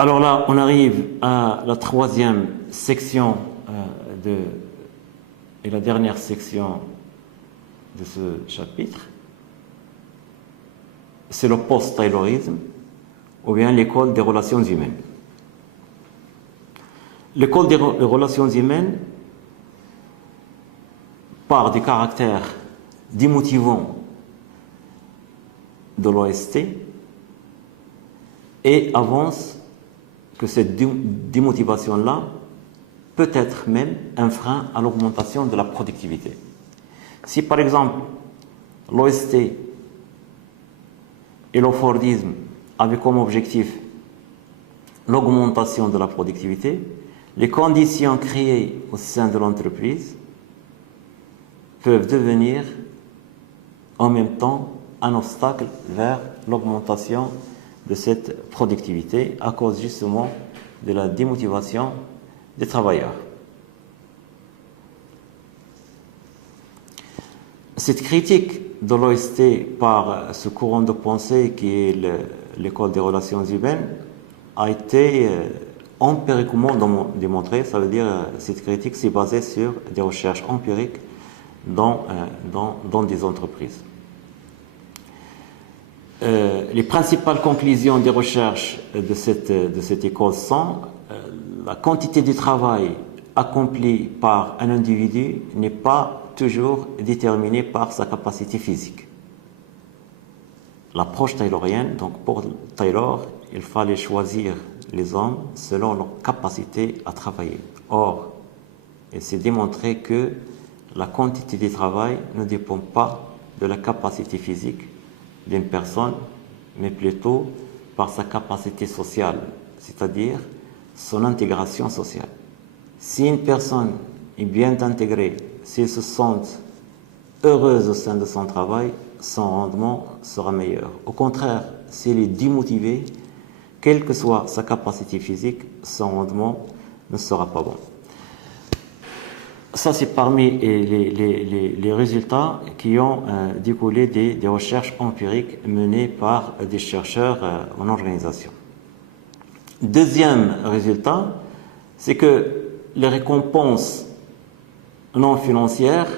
Alors là, on arrive à la troisième section et la dernière section de ce chapitre. C'est le post-taylorisme, ou bien l'école des relations humaines. L'école des relations humaines, par des caractères démotivants de l'OST, et avance que cette démotivation-là peut être même un frein à l'augmentation de la productivité. Si par exemple l'OST et le Fordisme avaient comme objectif l'augmentation de la productivité, les conditions créées au sein de l'entreprise peuvent devenir en même temps un obstacle vers l'augmentation de cette productivité à cause justement de la démotivation des travailleurs. Cette critique de l'OST par ce courant de pensée qui est l'école des relations humaines a été empiriquement démontrée, ça veut dire cette critique s'est basée sur des recherches empiriques dans des entreprises. Les principales conclusions des recherches de cette école sont la quantité du travail accompli par un individu n'est pas toujours déterminée par sa capacité physique. L'approche taylorienne, donc pour Taylor, il fallait choisir les hommes selon leur capacité à travailler. Or, il s'est démontré que la quantité du travail ne dépend pas de la capacité physique d'une personne, mais plutôt par sa capacité sociale, c'est-à-dire son intégration sociale. Si une personne est bien intégrée, s'il se sent heureuse au sein de son travail, son rendement sera meilleur. Au contraire, s'il est démotivé, quelle que soit sa capacité physique, son rendement ne sera pas bon. Ça, c'est parmi les résultats qui ont découlé des recherches empiriques menées par des chercheurs en organisation. Deuxième résultat, c'est que les récompenses non financières,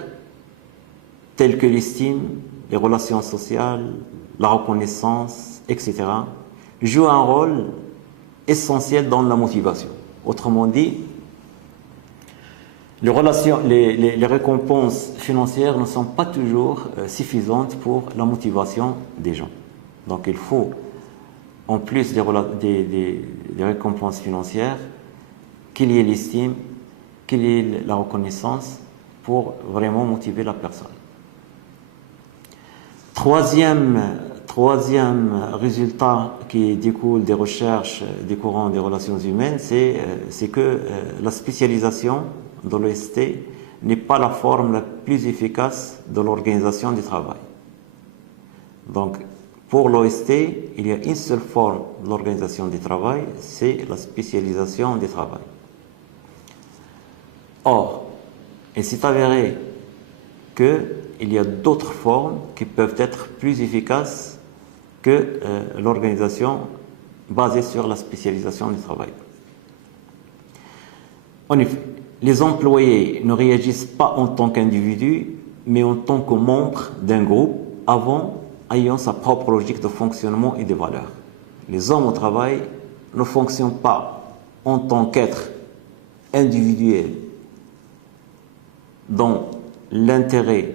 telles que l'estime, les relations sociales, la reconnaissance, etc., jouent un rôle essentiel dans la motivation. Autrement dit, les récompenses financières ne sont pas toujours suffisantes pour la motivation des gens. Donc il faut, en plus des récompenses financières, qu'il y ait l'estime, qu'il y ait la reconnaissance pour vraiment motiver la personne. Troisième résultat qui découle des recherches des courants des relations humaines, c'est que la spécialisation de l'OST n'est pas la forme la plus efficace de l'organisation du travail. Donc, pour l'OST, il y a une seule forme de l'organisation du travail, c'est la spécialisation du travail. Or, il s'est avéré qu'il y a d'autres formes qui peuvent être plus efficaces que l'organisation basée sur la spécialisation du travail. En effet, les employés ne réagissent pas en tant qu'individus, mais en tant que membres d'un groupe ayant sa propre logique de fonctionnement et de valeurs. Les hommes au travail ne fonctionnent pas en tant qu'êtres individuels dont l'intérêt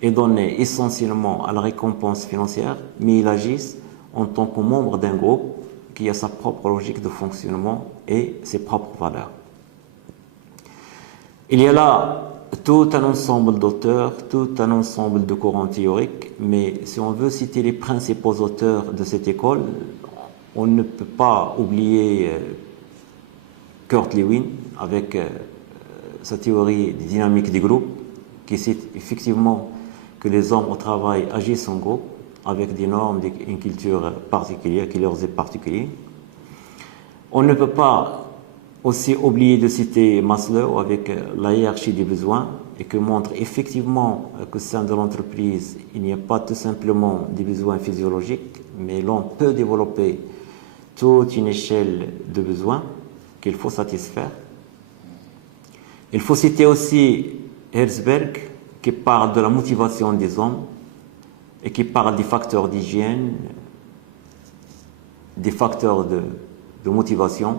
est donné essentiellement à la récompense financière, mais ils agissent en tant que membres d'un groupe qui a sa propre logique de fonctionnement et ses propres valeurs. Il y a là tout un ensemble d'auteurs, tout un ensemble de courants théoriques, mais si on veut citer les principaux auteurs de cette école, on ne peut pas oublier Kurt Lewin avec sa théorie des dynamiques des groupes, qui cite effectivement que les hommes au travail agissent en groupe avec des normes, une culture particulière qui leur est particulière. On ne peut pas aussi oublier de citer Maslow avec la hiérarchie des besoins et que montre effectivement qu'au sein de l'entreprise, il n'y a pas tout simplement des besoins physiologiques, mais l'on peut développer toute une échelle de besoins qu'il faut satisfaire. Il faut citer aussi Herzberg, qui parle de la motivation des hommes et qui parle des facteurs d'hygiène, des facteurs de motivation.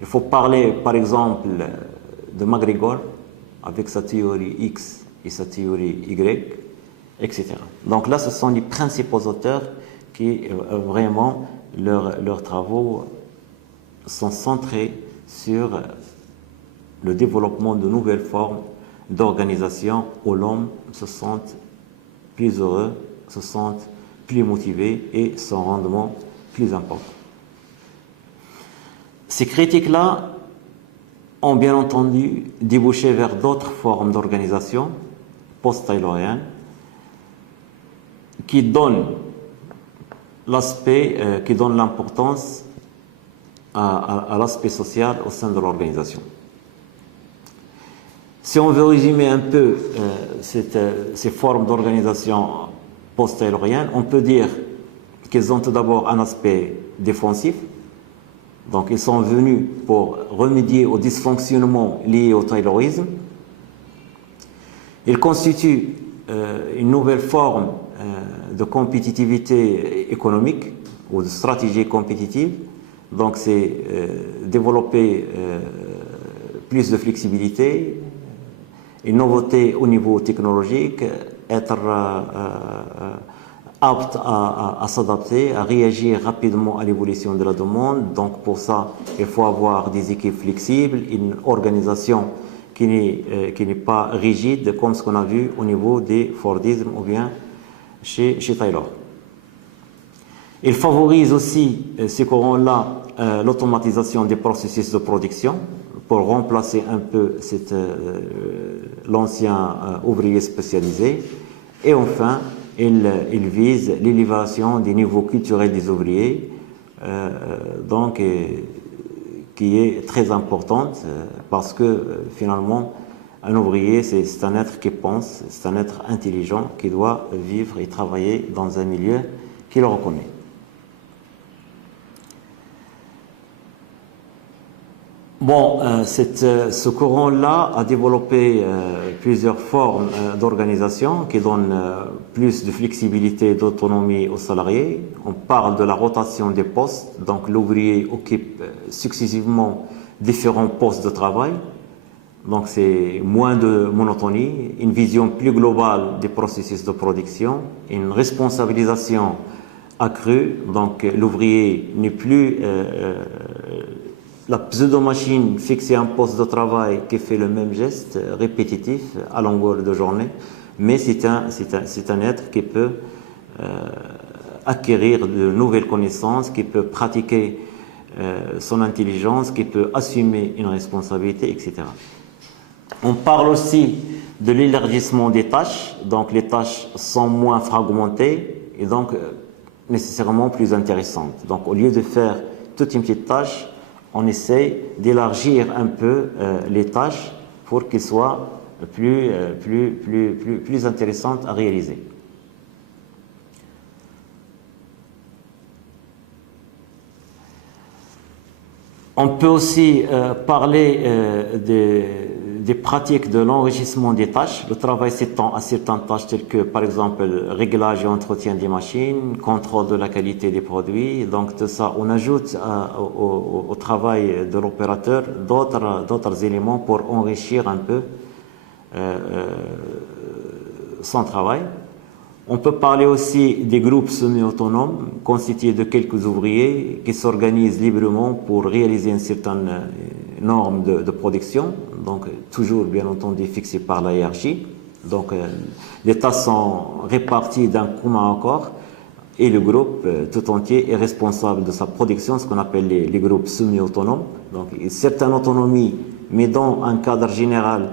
Il faut parler, par exemple, de MacGregor, avec sa théorie X et sa théorie Y, etc. Donc là, ce sont les principaux auteurs qui, vraiment, leurs travaux sont centrés sur le développement de nouvelles formes d'organisation où l'homme se sente plus heureux, se sente plus motivé et son rendement plus important. Ces critiques-là ont bien entendu débouché vers d'autres formes d'organisation post-tayloriennes qui donnent l'importance à l'aspect social au sein de l'organisation. Si on veut résumer un peu ces formes d'organisation post-taylorienne, on peut dire qu'elles ont tout d'abord un aspect défensif. Donc, ils sont venus pour remédier aux dysfonctionnements liés au taylorisme. Ils constituent une nouvelle forme de compétitivité économique ou de stratégie compétitive. Donc, c'est développer plus de flexibilité, une nouveauté au niveau technologique, être apte à s'adapter, à réagir rapidement à l'évolution de la demande. Donc pour ça, il faut avoir des équipes flexibles, une organisation qui n'est pas rigide, comme ce qu'on a vu au niveau des Fordisme ou bien chez Taylor. Il favorise aussi, ces courants-là, l'automatisation des processus de production pour remplacer un peu l'ancien ouvrier spécialisé. Et enfin, il vise l'élévation des niveaux culturels des ouvriers, donc qui est très importante parce que finalement, un ouvrier, c'est un être qui pense, c'est un être intelligent qui doit vivre et travailler dans un milieu qu'il reconnaît. Bon, ce courant-là a développé plusieurs formes d'organisation qui donnent plus de flexibilité et d'autonomie aux salariés. On parle de la rotation des postes, donc l'ouvrier occupe successivement différents postes de travail. Donc c'est moins de monotonie, une vision plus globale des processus de production, une responsabilisation accrue. Donc l'ouvrier n'est plus la pseudo-machine fixée à un poste de travail qui fait le même geste répétitif à longueur de journée, mais c'est un être qui peut acquérir de nouvelles connaissances, qui peut pratiquer son intelligence, qui peut assumer une responsabilité, etc. On parle aussi de l'élargissement des tâches, donc les tâches sont moins fragmentées et donc nécessairement plus intéressantes. Donc au lieu de faire toute une petite tâche, on essaie d'élargir un peu les tâches pour qu'elles soient plus intéressantes à réaliser. On peut aussi parler des pratiques de l'enrichissement des tâches. Le travail s'étend à certaines tâches telles que, par exemple, réglage et entretien des machines, contrôle de la qualité des produits. Donc, tout ça, on ajoute au travail de l'opérateur d'autres éléments pour enrichir un peu son travail. On peut parler aussi des groupes semi-autonomes constitués de quelques ouvriers qui s'organisent librement pour réaliser une certaine norme de production, donc toujours bien entendu fixée par la hiérarchie. Donc les tâches sont réparties d'un commun accord et le groupe tout entier est responsable de sa production, ce qu'on appelle les groupes semi-autonomes. Donc une certaine autonomie, mais dans un cadre général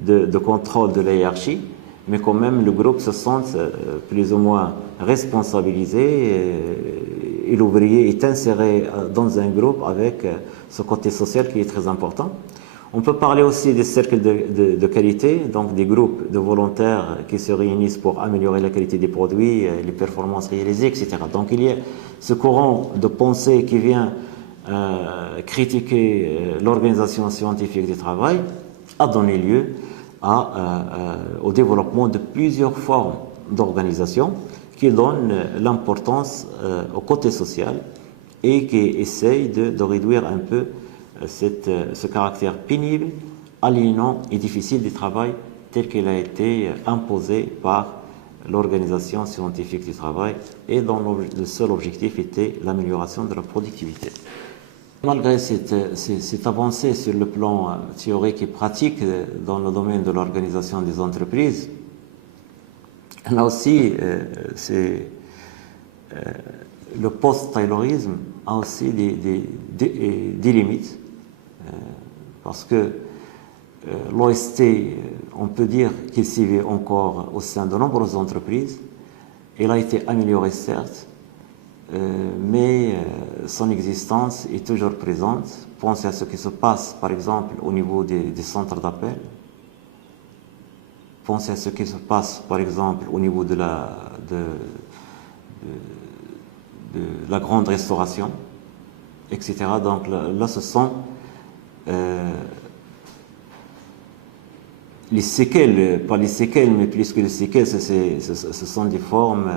de contrôle de la hiérarchie. Mais quand même, le groupe se sent plus ou moins responsabilisé et l'ouvrier est inséré dans un groupe avec ce côté social qui est très important. On peut parler aussi des cercles de qualité, donc des groupes de volontaires qui se réunissent pour améliorer la qualité des produits, les performances réalisées, etc. Donc il y a ce courant de pensée qui vient critiquer l'organisation scientifique du travail, a donné lieu au développement de plusieurs formes d'organisation qui donnent l'importance au côté social et qui essayent de réduire un peu ce caractère pénible, aliénant et difficile du travail tel qu'il a été imposé par l'organisation scientifique du travail et dont le seul objectif était l'amélioration de la productivité. Malgré cette avancée sur le plan théorique et pratique dans le domaine de l'organisation des entreprises, là aussi, le post-taylorisme a aussi des limites, parce que l'OST, on peut dire qu'il sévit encore au sein de nombreuses entreprises. Il a été amélioré, certes, mais son existence est toujours présente. Pensez à ce qui se passe, par exemple, au niveau des centres d'appel. Pensez à ce qui se passe, par exemple, au niveau de la grande restauration, etc. Donc là ce sont les séquelles, pas les séquelles, mais plus que les séquelles, ce sont des formes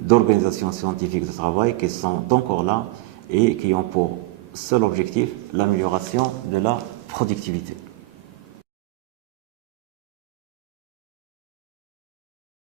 d'organisation scientifique de travail qui sont encore là et qui ont pour seul objectif l'amélioration de la productivité.